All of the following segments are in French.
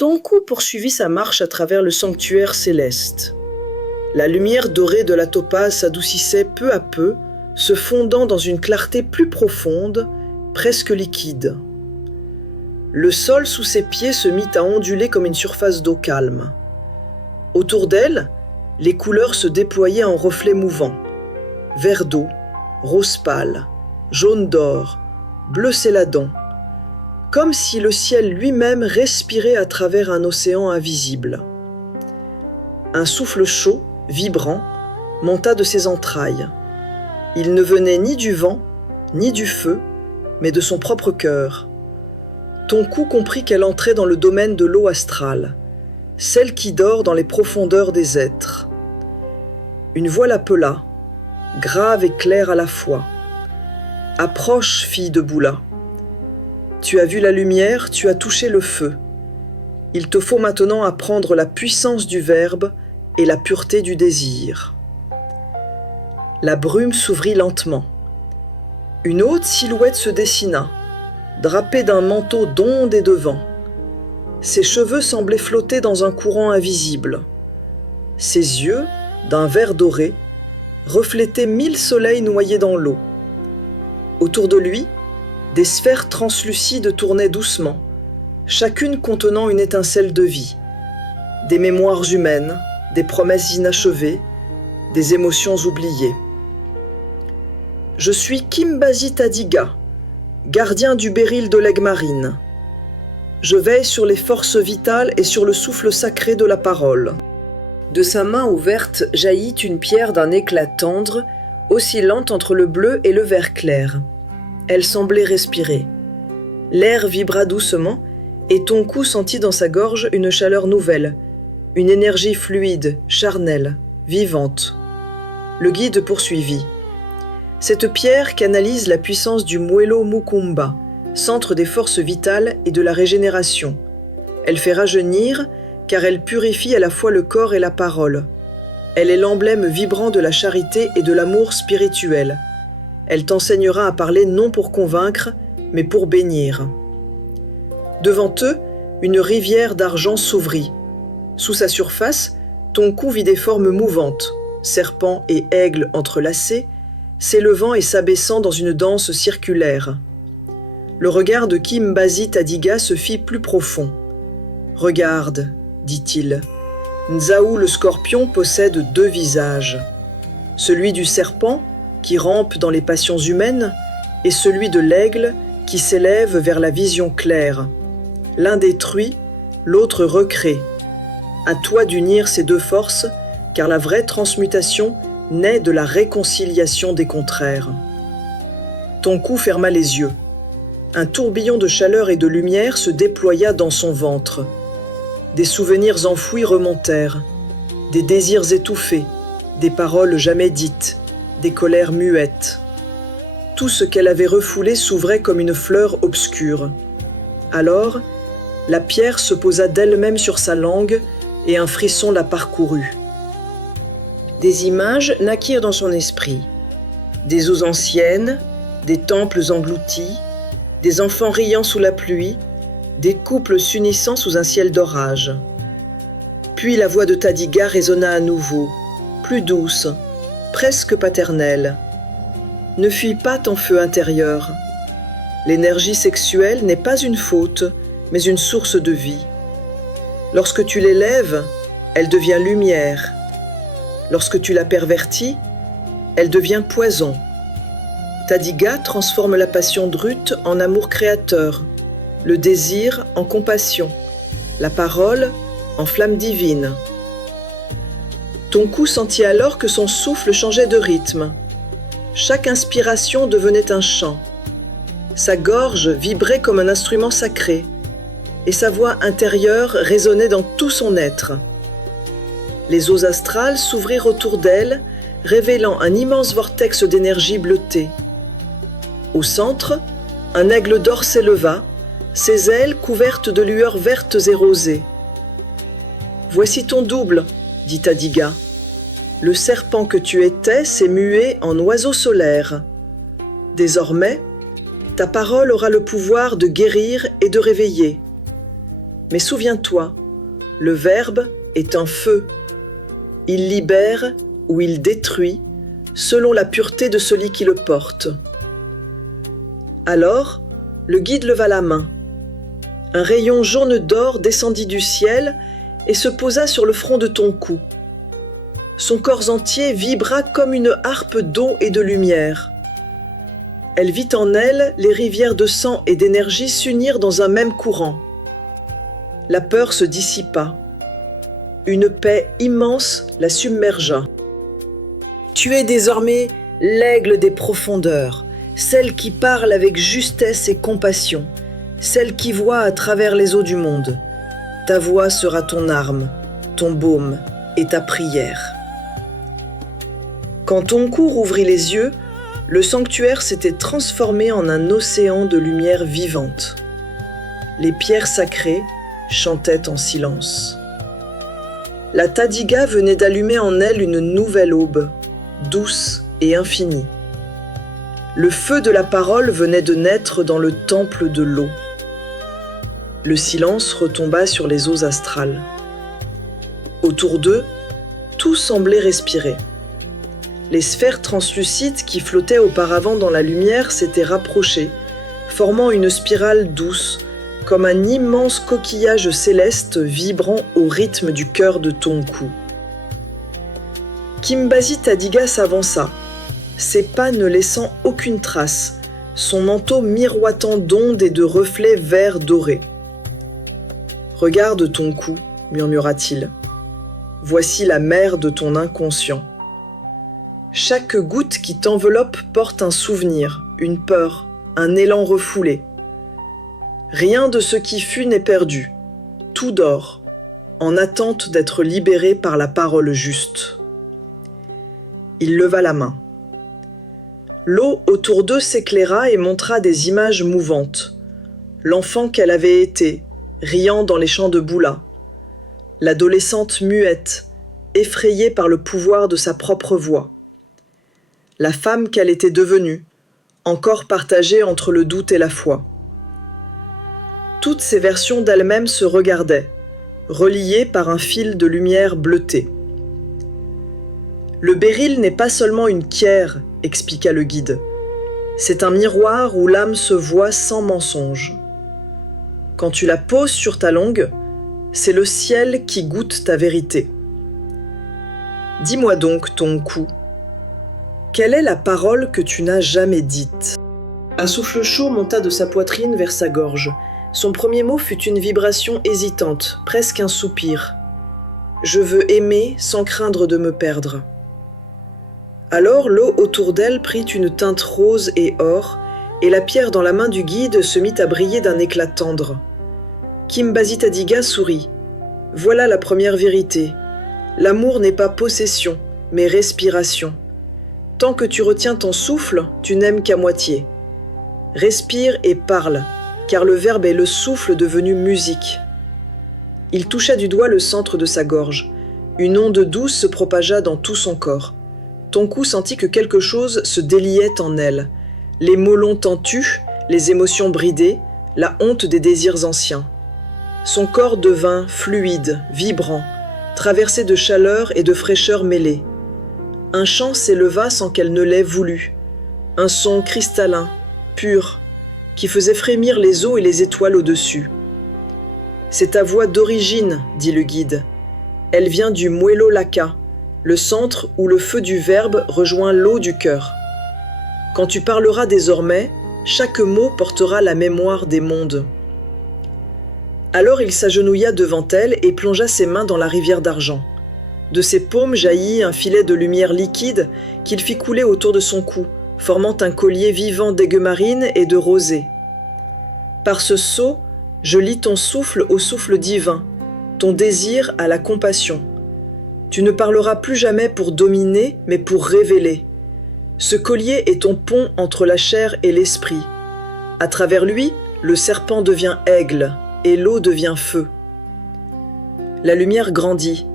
Tonku poursuivit sa marche à travers le sanctuaire céleste. La lumière dorée de la topaze s'adoucissait peu à peu, se fondant dans une clarté plus profonde, presque liquide. Le sol sous ses pieds se mit à onduler comme une surface d'eau calme. Autour d'elle, les couleurs se déployaient en reflets mouvants. Vert d'eau, rose pâle, jaune d'or, bleu céladon, comme si le ciel lui-même respirait à travers un océan invisible. Un souffle chaud, vibrant, monta de ses entrailles. Il ne venait ni du vent, ni du feu, mais de son propre cœur. Tonku comprit qu'elle entrait dans le domaine de l'eau astrale, celle qui dort dans les profondeurs des êtres. Une voix l'appela, grave et claire à la fois. « Approche, fille de Bula. Tu as vu la lumière, tu as touché le feu. Il te faut maintenant apprendre la puissance du verbe et la pureté du désir. » La brume s'ouvrit lentement. Une haute silhouette se dessina, drapée d'un manteau d'ondes et de vent. Ses cheveux semblaient flotter dans un courant invisible. Ses yeux, d'un vert doré, reflétaient 1000 soleils noyés dans l'eau. Autour de lui, des sphères translucides tournaient doucement, chacune contenant une étincelle de vie. Des mémoires humaines, des promesses inachevées, des émotions oubliées. Je suis Kimbasi Tadiga, gardien du béryl de l'aigle marine. Je veille sur les forces vitales et sur le souffle sacré de la parole. De sa main ouverte jaillit une pierre d'un éclat tendre, oscillante entre le bleu et le vert clair. Elle semblait respirer. L'air vibra doucement et Tonku sentit dans sa gorge une chaleur nouvelle, une énergie fluide, charnelle, vivante. Le guide poursuivit. Cette pierre canalise la puissance du Mwelo Mukumba, centre des forces vitales et de la régénération. Elle fait rajeunir car elle purifie à la fois le corps et la parole. Elle est l'emblème vibrant de la charité et de l'amour spirituel. Elle t'enseignera à parler non pour convaincre, mais pour bénir. Devant eux, une rivière d'argent s'ouvrit. Sous sa surface, Tonku vit des formes mouvantes, serpents et aigles entrelacés, s'élevant et s'abaissant dans une danse circulaire. Le regard de Kimbasi Tadiga se fit plus profond. « Regarde, dit-il, Nzao le scorpion possède 2 visages. Celui du serpent, qui rampe dans les passions humaines, et celui de l'aigle, qui s'élève vers la vision claire. L'un détruit, l'autre recrée. À toi d'unir ces 2 forces, car la vraie transmutation naît de la réconciliation des contraires. » Tonku ferma les yeux. Un tourbillon de chaleur et de lumière se déploya dans son ventre. Des souvenirs enfouis remontèrent, des désirs étouffés, des paroles jamais dites, des colères muettes. Tout ce qu'elle avait refoulé s'ouvrait comme une fleur obscure. Alors, la pierre se posa d'elle-même sur sa langue et un frisson la parcourut. Des images naquirent dans son esprit. Des eaux anciennes, des temples engloutis, des enfants riant sous la pluie, des couples s'unissant sous un ciel d'orage. Puis la voix de Tadiga résonna à nouveau, plus douce, presque paternelle. « Ne fuis pas ton feu intérieur. L'énergie sexuelle n'est pas une faute, mais une source de vie. Lorsque tu l'élèves, elle devient lumière. Lorsque tu la pervertis, elle devient poison. Tadiga transforme la passion drute en amour créateur, le désir en compassion, la parole en flamme divine. » Tonku sentit alors que son souffle changeait de rythme. Chaque inspiration devenait un chant. Sa gorge vibrait comme un instrument sacré, et sa voix intérieure résonnait dans tout son être. Les eaux astrales s'ouvrirent autour d'elle, révélant un immense vortex d'énergie bleutée. Au centre, un aigle d'or s'éleva, ses ailes couvertes de lueurs vertes et rosées. « Voici ton double, » dit Tadiga. « Le serpent que tu étais s'est mué en oiseau solaire. Désormais, ta parole aura le pouvoir de guérir et de réveiller. Mais souviens-toi, le Verbe est un feu. Il libère ou il détruit selon la pureté de celui qui le porte. Alors, le guide leva la main. Un rayon jaune d'or descendit du ciel et se posa sur le front de ton cou. Son corps entier vibra comme une harpe d'eau et de lumière. Elle vit en elle les rivières de sang et d'énergie s'unir dans un même courant. La peur se dissipa. Une paix immense la submergea. Tu es désormais l'aigle des profondeurs, celle qui parle avec justesse et compassion, celle qui voit à travers les eaux du monde. Ta voix sera ton arme, ton baume et ta prière. Quand ton cou rouvrit les yeux, le sanctuaire s'était transformé en un océan de lumière vivante. Les pierres sacrées chantaient en silence. La Tadiga venait d'allumer en elle une nouvelle aube, douce et infinie. Le feu de la parole venait de naître dans le temple de l'eau. Le silence retomba sur les eaux astrales. Autour d'eux, tout semblait respirer. Les sphères translucides qui flottaient auparavant dans la lumière s'étaient rapprochées, formant une spirale douce, comme un immense coquillage céleste vibrant au rythme du cœur de ton cou. Kimbasi Tadiga s'avança, ses pas ne laissant aucune trace, son manteau miroitant d'ondes et de reflets verts dorés. « Regarde ton cou, murmura-t-il. Voici la mer de ton inconscient. Chaque goutte qui t'enveloppe porte un souvenir, une peur, un élan refoulé. Rien de ce qui fut n'est perdu. Tout dort, en attente d'être libéré par la parole juste. » Il leva la main. L'eau autour d'eux s'éclaira et montra des images mouvantes. L'enfant qu'elle avait été, riant dans les champs de Boula. L'adolescente muette, effrayée par le pouvoir de sa propre voix. La femme qu'elle était devenue, encore partagée entre le doute et la foi. Toutes ces versions d'elle-même se regardaient, reliées par un fil de lumière bleutée. Le béryl n'est pas seulement une pierre, expliqua le guide. C'est un miroir où l'âme se voit sans mensonge. Quand tu la poses sur ta langue, c'est le ciel qui goûte ta vérité. Dis-moi donc, ton cou, quelle est la parole que tu n'as jamais dite ? Un souffle chaud monta de sa poitrine vers sa gorge. Son premier mot fut une vibration hésitante, presque un soupir. « Je veux aimer sans craindre de me perdre. » Alors l'eau autour d'elle prit une teinte rose et or, et la pierre dans la main du guide se mit à briller d'un éclat tendre. Kimbasi Tadiga sourit. Voilà la première vérité. L'amour n'est pas possession, mais respiration. Tant que tu retiens ton souffle, tu n'aimes qu'à moitié. Respire et parle, car le verbe est le souffle devenu musique. Il toucha du doigt le centre de sa gorge. Une onde douce se propagea dans tout son corps. Ton cou sentit que quelque chose se déliait en elle. Les mots longtemps tus, les émotions bridées, la honte des désirs anciens. Son corps devint fluide, vibrant, traversé de chaleur et de fraîcheur mêlées. Un chant s'éleva sans qu'elle ne l'ait voulu. Un son cristallin, pur, qui faisait frémir les eaux et les étoiles au-dessus. « C'est ta voix d'origine, dit le guide. Elle vient du Muelo Laka, le centre où le feu du verbe rejoint l'eau du cœur. Quand tu parleras désormais, chaque mot portera la mémoire des mondes. » Alors il s'agenouilla devant elle et plongea ses mains dans la rivière d'argent. De ses paumes jaillit un filet de lumière liquide qu'il fit couler autour de son cou, formant un collier vivant d'aigues marines et de rosée. Par ce sceau, je lis ton souffle au souffle divin, ton désir à la compassion. Tu ne parleras plus jamais pour dominer, mais pour révéler. Ce collier est ton pont entre la chair et l'esprit. À travers lui, le serpent devient aigle et l'eau devient feu. La lumière grandit.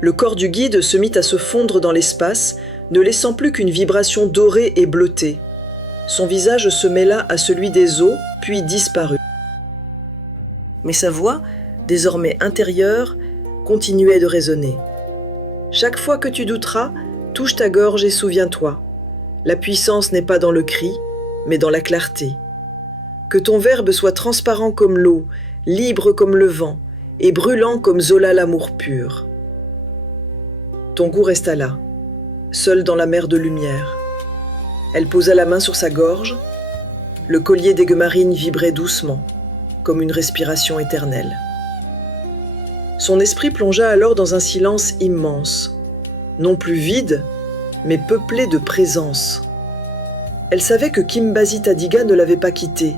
Le corps du guide se mit à se fondre dans l'espace, ne laissant plus qu'une vibration dorée et bleutée. Son visage se mêla à celui des eaux, puis disparut. Mais sa voix, désormais intérieure, continuait de résonner. Chaque fois que tu douteras, touche ta gorge et souviens-toi. La puissance n'est pas dans le cri, mais dans la clarté. Que ton verbe soit transparent comme l'eau, libre comme le vent, et brûlant comme Zola l'amour pur. Ton cou resta là, seul dans la mer de lumière. Elle posa la main sur sa gorge. Le collier d'aigues marines vibrait doucement, comme une respiration éternelle. Son esprit plongea alors dans un silence immense, non plus vide, mais peuplé de présence. Elle savait que Kimbasi Tadiga ne l'avait pas quittée.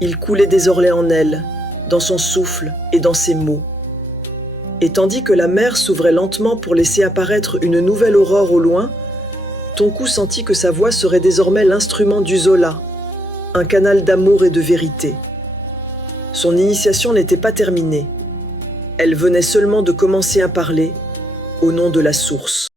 Il coulait désormais en elle, dans son souffle et dans ses mots. Et tandis que la mer s'ouvrait lentement pour laisser apparaître une nouvelle aurore au loin, Tonku sentit que sa voix serait désormais l'instrument du Zola, un canal d'amour et de vérité. Son initiation n'était pas terminée. Elle venait seulement de commencer à parler au nom de la source.